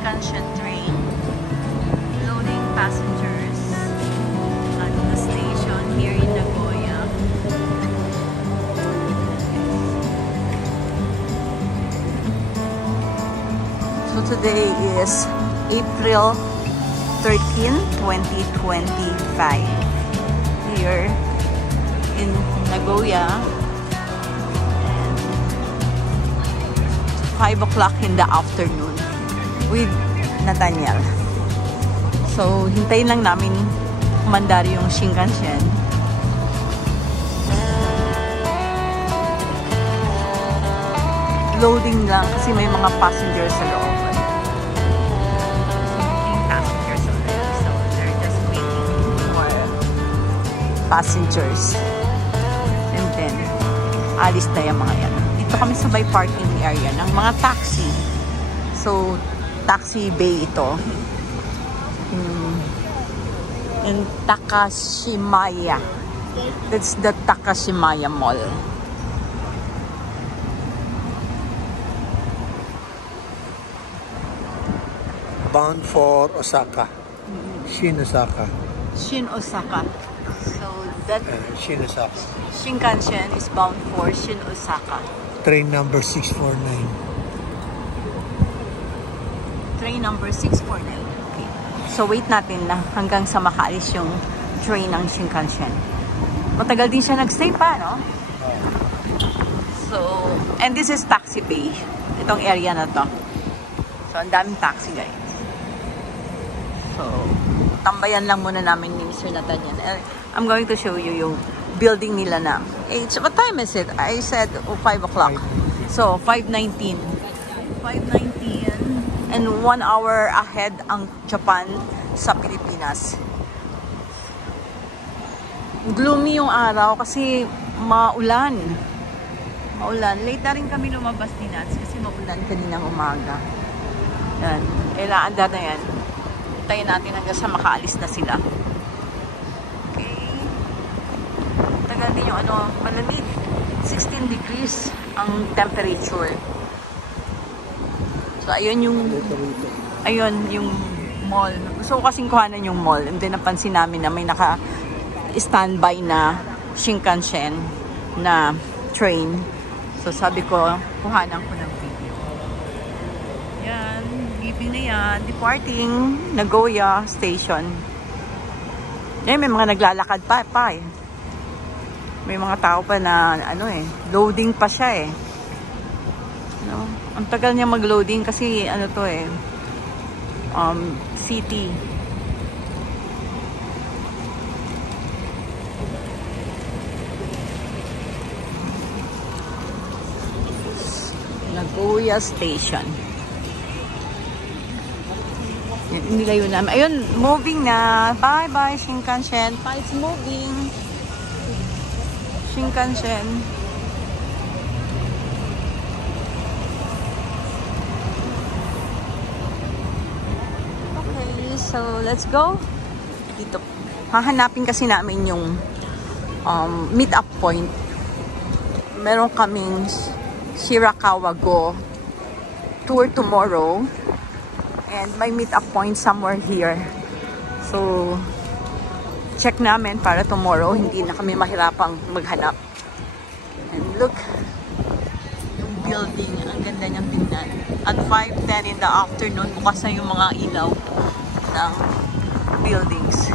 Shinkansen train loading passengers at the station here in Nagoya. So today is April 13, 2025 here in Nagoya. 5 o'clock in the afternoon with Nathaniel. So, hintayin lang namin umandar yung Shinkansen. Loading lang kasi may mga passengers sa loob. Passengers already. So, they're just waiting for passengers. And then, alis na yung mga yan. Dito kami sa may parking area ng mga taxi. So, taxi bay ito. In Takashimaya. That's the Takashimaya Mall. Bound for Osaka. Shin Osaka. Shin Osaka. So, that Shin Osaka. Shinkansen is bound for Shin Osaka. Train number 649. Train number 649. Okay. So wait natin na hanggang sa makaalis yung train ng Shinkansen. Matagal din siya nagstay pa, no? So, and this is taxi bay. Itong area na to. So, ang daming taxi, guys. So, tambayan lang muna namin ni Mr. Nathaniel. I'm going to show you yung building nila na. What time is it? I said 5 o'clock. So, 5:19. 5:19. And 1 hour ahead ang Japan sa Pilipinas. Gloomy yung araw kasi maulan. Maulan. Late na rin kami lumabas ni Nats kasi maulan kaninang umaga. Yan. Ilaandar na yan. Hintayin natin hanggang sa makaalis na sila. Tagal din yung malamig. 16 degrees ang temperature. So, ayun yung mall. Gusto ko kasing kuhanan yung mall. And then, napansin namin na may naka-standby na Shinkansen na train. So, sabi ko, kuhanan ko ng video. Yan. Giving na yan. Departing Nagoya Station. Yan, may mga naglalakad pa eh. May mga tao pa na loading pa siya eh. No? Ang tagal niya mag-loading kasi to eh. City. Nagoya Station. Nilayo namin. Ayun, moving na. Bye-bye, Shinkansen. It's moving. Shinkansen. Okay, so let's go. Dito. Hahanapin kasi namin yung meet-up point. Meron kaming Shirakawa Go tour tomorrow. And may meet-up point somewhere here. So, check namin para tomorrow hindi na kami mahirapang maghanap. And look, yung building, ang ganda niyang tingnan. At 5:10 in the afternoon, bukas na yung mga ilaw ng buildings.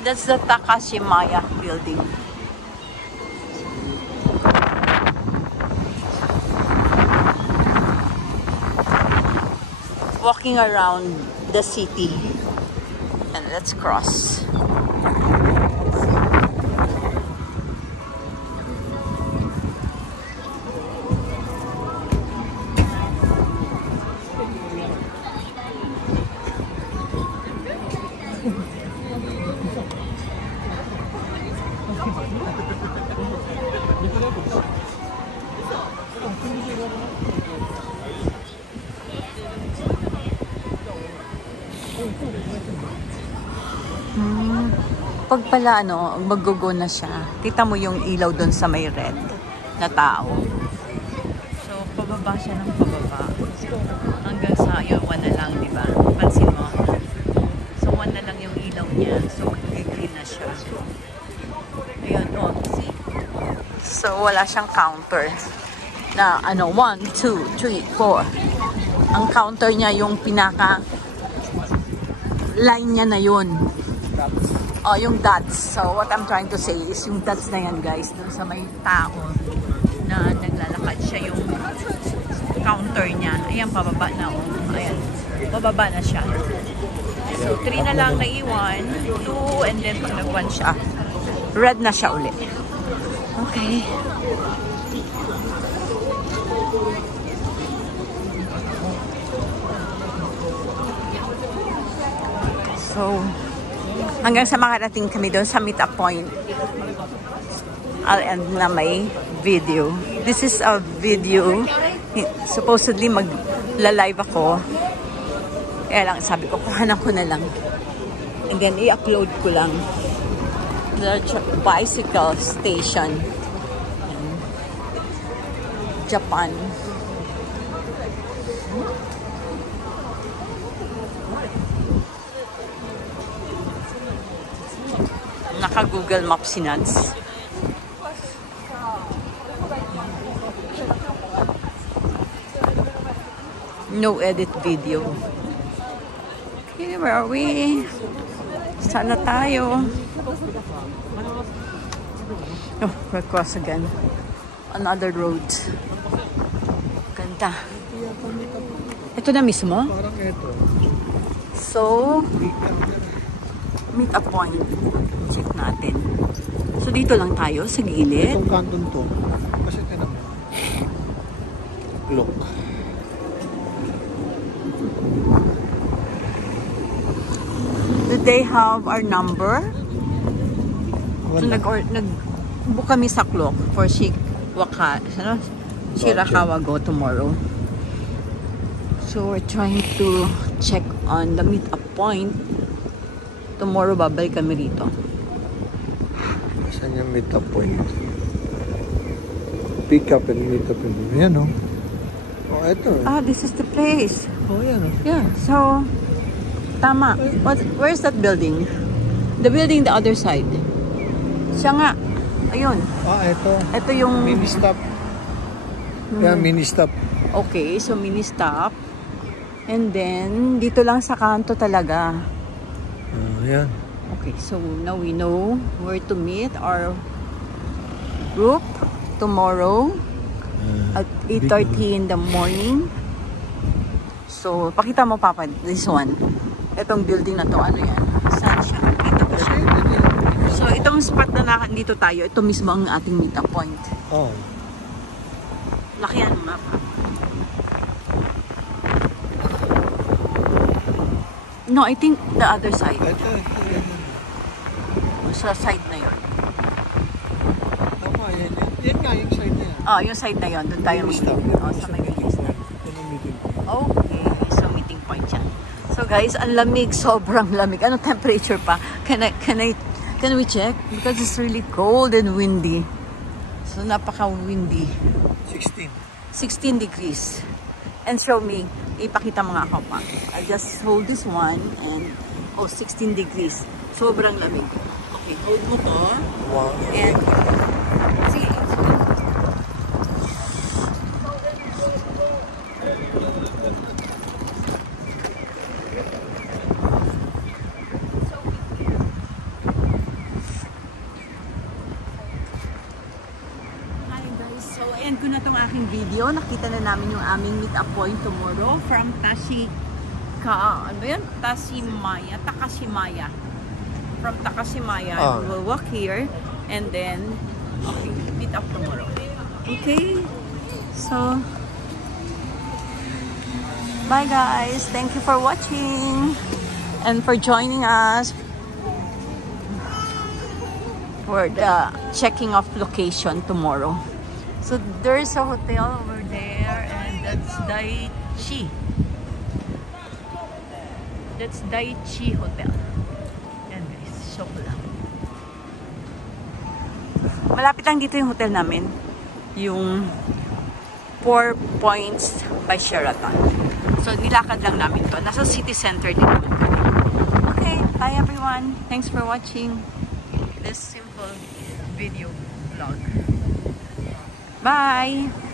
That's the Takashimaya building. Walking around the city. And let's cross. Pag pala mag-go na siya, kita mo yung ilaw doon sa may red na tao. So, pababa siya ng pababa. Hanggang sa, yun, 1 na lang, di ba? Pansin mo? So, 1 na lang yung ilaw niya. So, mag-green na siya. Ayun, oh, see? So, wala siyang counter. Na, 1, 2, 3, 4. Ang counter niya, yung pinaka line niya na yun. Oh, yung dots. So, what I'm trying to say is yung dots na yan, guys. Doon sa may tao na naglalakad siya, yung counter niya. Ayan, pababa na, oh. Ayan. Pababa na siya. So, 3 na lang naiwan. 2, and then pag nag-1 siya, red na siya ulit. Okay. So, hanggang sa makarating kami doon sa meet-up point, I'll end na may video. This is a video. Supposedly magla-live ako. Kaya lang, sabi ko, kuhanan ko na lang. And then, i-upload ko lang. The bicycle station. Japan. Naka-Google Maps si Nads. No edit video. Okay, where are we? Saan na tayo? Oh, we'll cross again. Another road. Ganda. Ito na mismo? Parang ito. So, meet a point. Check natin. So, dito lang tayo sa gilid. Itong kanton to. Kasi tinan mo. Look. Did they have our number? So, Wala. nag-book kami sa clock for Shirakawa Go tomorrow. So, we're trying to check on the meet-up point. Tomorrow, babalik kami rito. Saan yung meet-up point? Pick up and meet up. Yan, oh. Oh, ito. Ah, this is the place. Oh, yan, oh. Yeah, so, tama. Where's that building? The building the other side. Siya nga. Ayun. Ah, ito. Ito yung... Mini stop. Yan, mini stop. Okay, so mini stop. And then, dito lang sa kanto talaga. Yan. Okay, so now we know where to meet our group tomorrow at 8:30 in the morning. So, pakita mo, Papa, this one. Itong building na to, ano yan? Saan siya? Dito ba siya? So, itong spot na dito tayo, ito mismo ang ating meet-up point. Oh. Laki yan, mapa. No, I think the other side. Ito. Sa side na yon. Tama, yan. Yan nga yung side niya. Oh, yung side na yon. Doon tayo Stop. Oh, sa may stop. Ito na meeting. Okay, so meeting point yan. So guys, ang lamig, sobrang lamig. Ano temperature pa? Can we check? Because it's really cold and windy. So napaka-windy. 16 degrees. And show me, ipakita mo nga ako pa. I just hold this one and 16 degrees. Sobrang lamig. Okay, hold mo ko. Wow. And see, end ko na tong aking video. Nakita na namin yung aming meet-up point tomorrow from Takashimaya. From Takashimaya, we will walk here and then meet up tomorrow. Okay? So, bye guys. Thank you for watching and for joining us for the checking of location tomorrow. So there's a hotel over there and that's Daiichi. That's Daiichi Hotel. Yan guys, show ko lang. Malapit lang dito yung hotel namin. Yung Four Points by Sheraton. So, nilakad lang namin to. Nasa city center din naman kami. Okay, bye everyone. Thanks for watching this simple video vlog. Bye!